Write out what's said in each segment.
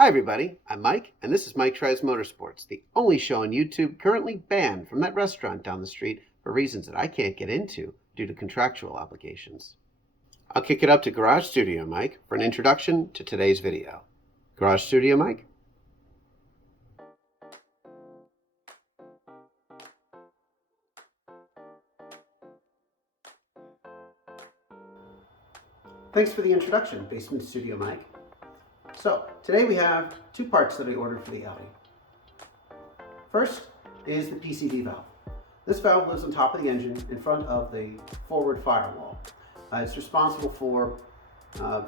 Hi everybody, I'm Mike, and this is Mike Tries Motorsports, the only show on YouTube currently banned from that restaurant down the street for reasons that I can't get into due to contractual obligations. I'll kick it up to Garage Studio Mike for an introduction to today's video. Garage Studio Mike? Thanks for the introduction, Basement Studio Mike. So, today we have two parts that I ordered for the Audi. First is the PCV valve. This valve lives on top of the engine in front of the forward firewall. It's responsible for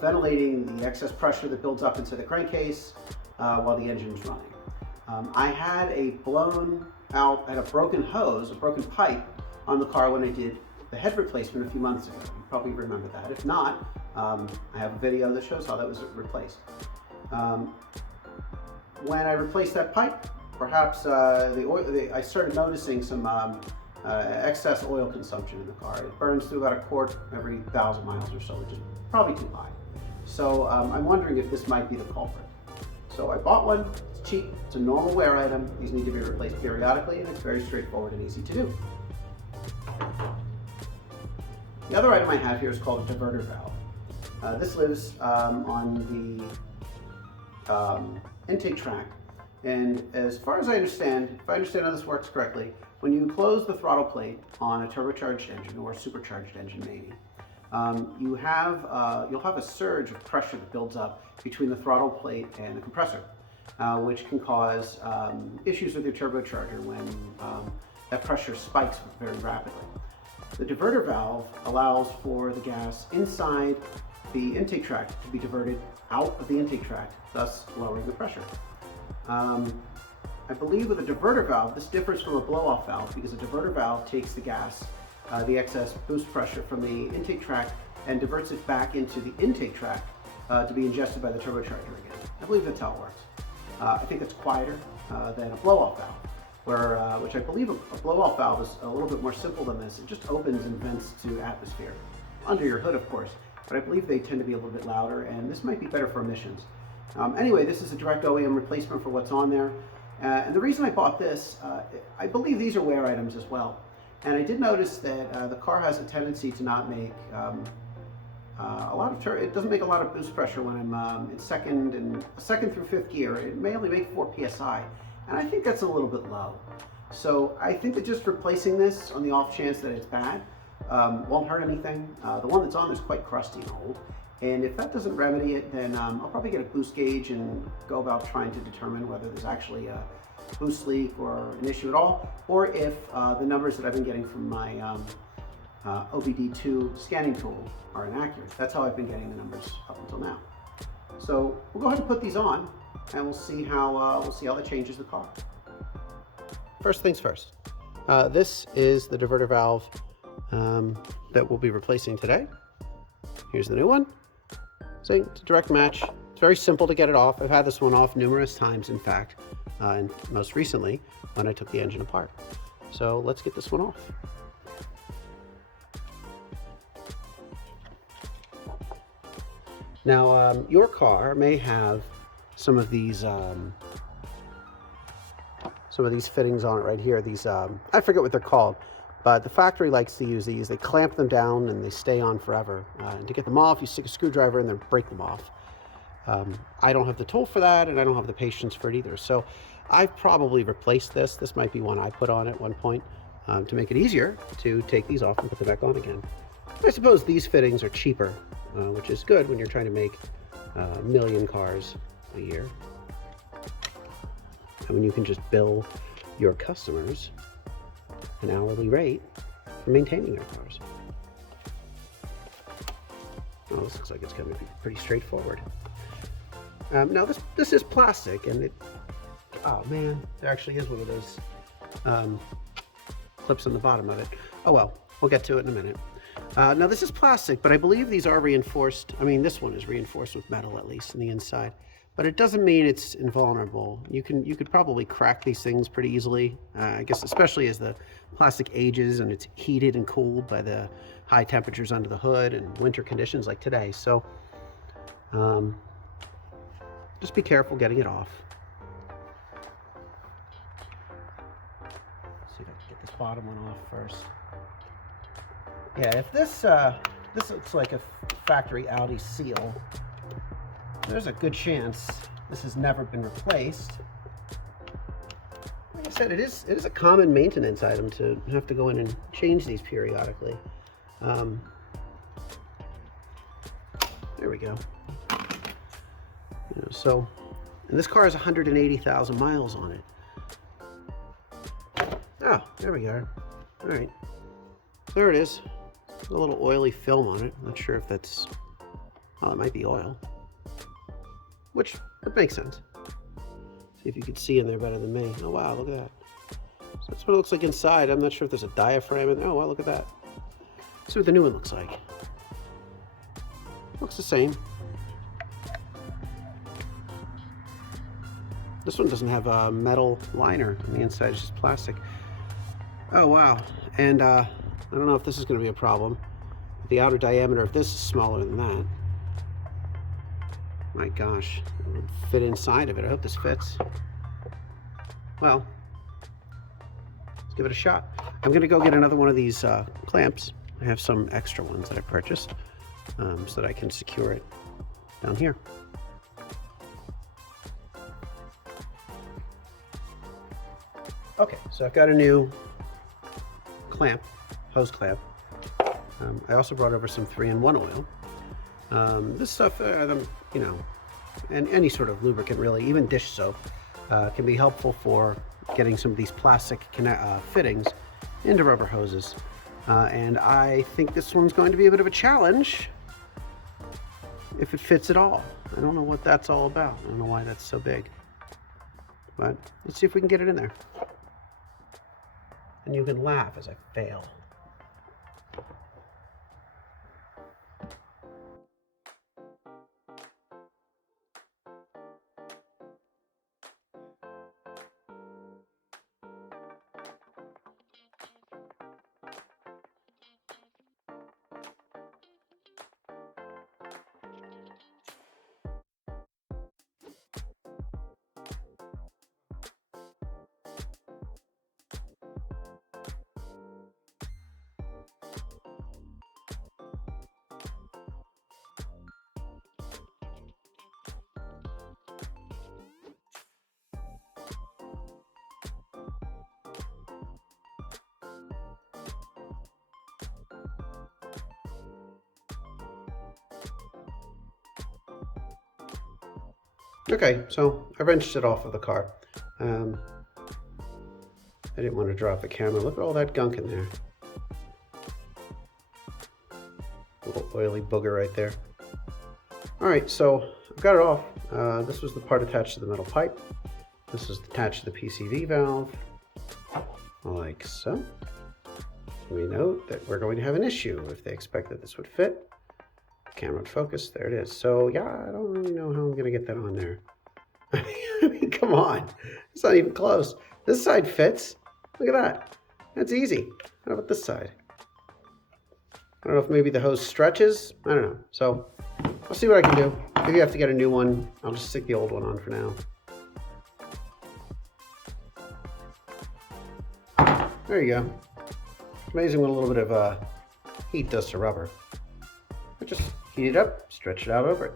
ventilating the excess pressure that builds up into the crankcase while the engine is running. I had a broken hose, a broken pipe on the car when I did the head replacement a few months ago. You probably remember that. If not, I have a video that shows how that was replaced. When I replaced that pipe, perhaps I started noticing some excess oil consumption in the car. It burns through about a quart every 1,000 miles or so, which is probably too high. So I'm wondering if this might be the culprit. So I bought one. It's cheap. It's a normal wear item. These need to be replaced periodically, and it's very straightforward and easy to do. The other item I have here is called a diverter valve. This lives on the intake track, and as far as I understand, if I understand how this works correctly, when you close the throttle plate on a turbocharged engine or a supercharged engine maybe, you'll have a surge of pressure that builds up between the throttle plate and the compressor. which can cause issues with your turbocharger when that pressure spikes very rapidly. The diverter valve allows for the gas inside the intake tract to be diverted out of the intake tract, thus lowering the pressure. I believe with a diverter valve, this differs from a blow-off valve because a diverter valve takes the gas, the excess boost pressure from the intake tract and diverts it back into the intake tract to be ingested by the turbocharger again. I believe that's how it works. I think it's quieter than a blow-off valve, which I believe a blow-off valve is a little bit more simple than this. It just opens and vents to atmosphere, under your hood of course, but I believe they tend to be a little bit louder, and this might be better for emissions. Anyway, this is a direct OEM replacement for what's on there. And the reason I bought this, I believe these are wear items as well. And I did notice that the car has a tendency to not make it doesn't make a lot of boost pressure when I'm in second through fifth gear. It may only make 4 PSI, and I think that's a little bit low. So I think that just replacing this on the off chance that it's bad won't hurt anything. The one that's on there is quite crusty and old. And if that doesn't remedy it, then I'll probably get a boost gauge and go about trying to determine whether there's actually a boost leak or an issue at all, or if the numbers that I've been getting from my OBD2 scanning tool are inaccurate. That's how I've been getting the numbers up until now. So we'll go ahead and put these on, and we'll see how that changes the car. First things first. This is the diverter valve that we'll be replacing today. Here's the new one. So it's a direct match. It's very simple to get it off. I've had this one off numerous times, in fact, and most recently when I took the engine apart. So let's get this one off. Now, your car may have some of these fittings on it right here. These, I forget what they're called, but the factory likes to use these. They clamp them down and they stay on forever. And to get them off, you stick a screwdriver in there and break them off. I don't have the tool for that, and I don't have the patience for it either. So I've probably replaced this. This might be one I put on at one point to make it easier to take these off and put them back on again. I suppose these fittings are cheaper, which is good when you're trying to make a million cars a year. And when you can just bill your customers an hourly rate for maintaining their cars. Oh, this looks like it's going to be pretty straightforward. Now this is plastic, and oh man, there actually is one of those clips on the bottom of it. Oh well, we'll get to it in a minute. Now this is plastic, but I believe these are reinforced. I mean, this one is reinforced with metal, at least on the inside. But it doesn't mean it's invulnerable. You could probably crack these things pretty easily. I guess especially as the plastic ages and it's heated and cooled by the high temperatures under the hood and winter conditions like today. So just be careful getting it off. Let's see if I can get this bottom one off first. Yeah, if this looks like a factory Audi seal, there's a good chance this has never been replaced. Like I said, it is a common maintenance item to have to go in and change these periodically. There we go. So, and this car has 180,000 miles on it. Oh, there we go. All right, there it is. A little oily film on it. Not sure if that's, oh, it might be oil. Which would make sense. See if you can see in there better than me. Oh wow, look at that. So that's what it looks like inside. I'm not sure if there's a diaphragm in there. Oh wow, look at that. Let's see what the new one looks like. Looks the same. This one doesn't have a metal liner on the inside, it's just plastic. Oh wow, and I don't know if this is going to be a problem. The outer diameter of this is smaller than that. My gosh, it would fit inside of it. I hope this fits. Well, let's give it a shot. I'm going to go get another one of these clamps. I have some extra ones that I purchased so that I can secure it down here. Okay, so I've got a new clamp, hose clamp. I also brought over some 3-in-1 oil. This stuff, you know, and any sort of lubricant really, even dish soap, can be helpful for getting some of these plastic fittings into rubber hoses. And I think this one's going to be a bit of a challenge if it fits at all. I don't know what that's all about. I don't know why that's so big. But let's see if we can get it in there. And you can laugh as I fail. Okay, so I wrenched it off of the car. I didn't want to drop the camera. Look at all that gunk in there. Little oily booger right there. All right, so I've got it off. This was the part attached to the metal pipe. This is attached to the PCV valve, like so. We note that we're going to have an issue if they expect that this would fit. Camera would focus. There it is. So yeah, I don't really know how I'm going to get that on there. I mean, come on. It's not even close. This side fits. Look at that. That's easy. How about this side? I don't know if maybe the hose stretches. I don't know. So I'll see what I can do. Maybe I have to get a new one. I'll just stick the old one on for now. There you go. It's amazing what a little bit of heat does to rubber. I just heat it up, stretch it out over it.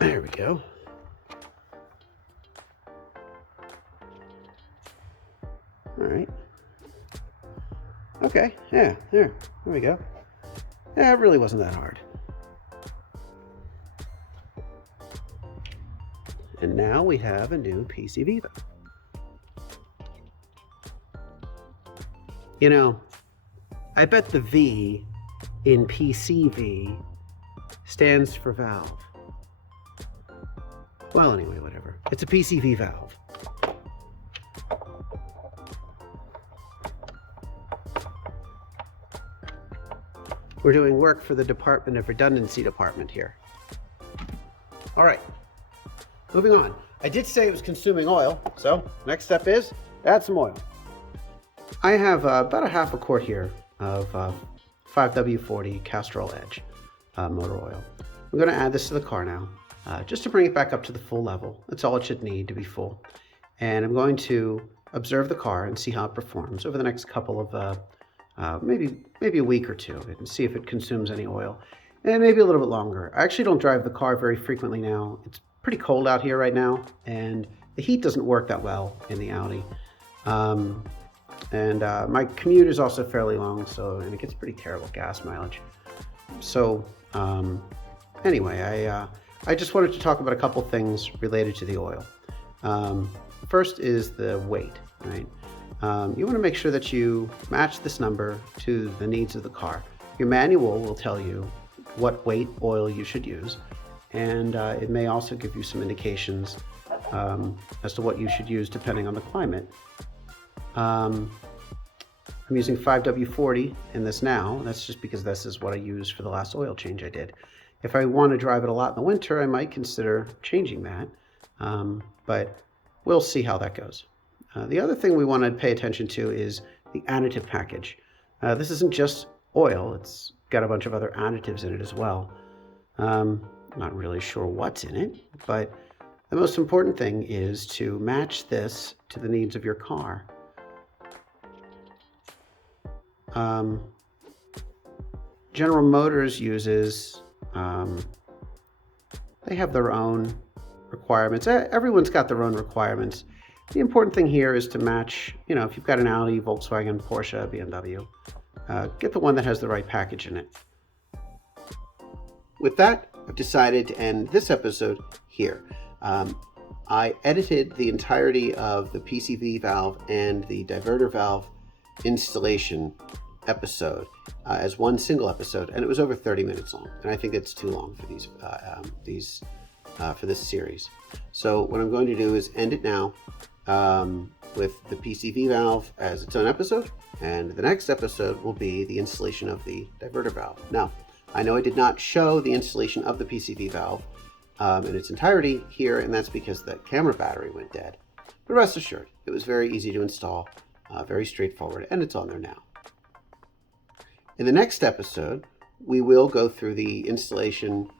There we go. All right. Okay, yeah, there we go. Yeah, it really wasn't that hard. And now we have a new PCV valve. You know, I bet the V in PCV stands for valve. Well, anyway, whatever. It's a PCV valve. We're doing work for the Department of Redundancy department here. All right, moving on. I did say it was consuming oil, so next step is add some oil. I have about a half a quart here of 5W40 Castrol Edge motor oil. I'm going to add this to the car now. Just to bring it back up to the full level. That's all it should need to be full. And I'm going to observe the car and see how it performs over the next couple of, maybe a week or two, and see if it consumes any oil. And maybe a little bit longer. I actually don't drive the car very frequently now. It's pretty cold out here right now, and the heat doesn't work that well in the Audi. My commute is also fairly long, and it gets pretty terrible gas mileage. So anyway, I just wanted to talk about a couple things related to the oil. First is the weight, right? You want to make sure that you match this number to the needs of the car. Your manual will tell you what weight oil you should use, and it may also give you some indications as to what you should use depending on the climate. I'm using 5W40 in this now. That's just because this is what I used for the last oil change I did. If I want to drive it a lot in the winter, I might consider changing that. But we'll see how that goes. The other thing we want to pay attention to is the additive package. This isn't just oil, it's got a bunch of other additives in it as well. Not really sure what's in it, but the most important thing is to match this to the needs of your car. General Motors uses, they have their own requirements. Everyone's got their own requirements. The important thing here is to match, if you've got an Audi, Volkswagen, Porsche, BMW, get the one that has the right package in it. With that, I've decided to end this episode here. I edited the entirety of the PCV valve and the diverter valve installation episode as one single episode, and it was over 30 minutes long, and I think it's too long for for this series. So what I'm going to do is end it now with the PCV valve as its own episode, and the next episode will be the installation of the diverter valve. Now, I know I did not show the installation of the PCV valve in its entirety here, and that's because the camera battery went dead. But rest assured, it was very easy to install, very straightforward, and it's on there now. In the next episode, we will go through the installation,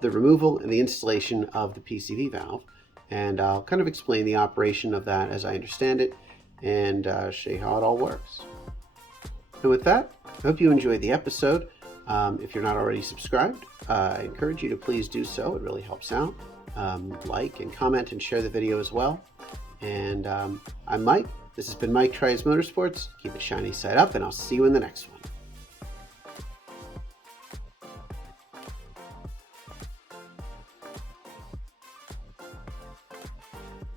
the removal and the installation of the PCV valve, and I'll kind of explain the operation of that as I understand it, and show you how it all works. And with that, I hope you enjoyed the episode. If you're not already subscribed, I encourage you to please do so. It really helps out. Like and comment and share the video as well. And I'm Mike. This has been Mike Tries Motorsports. Keep it shiny side up, and I'll see you in the next one.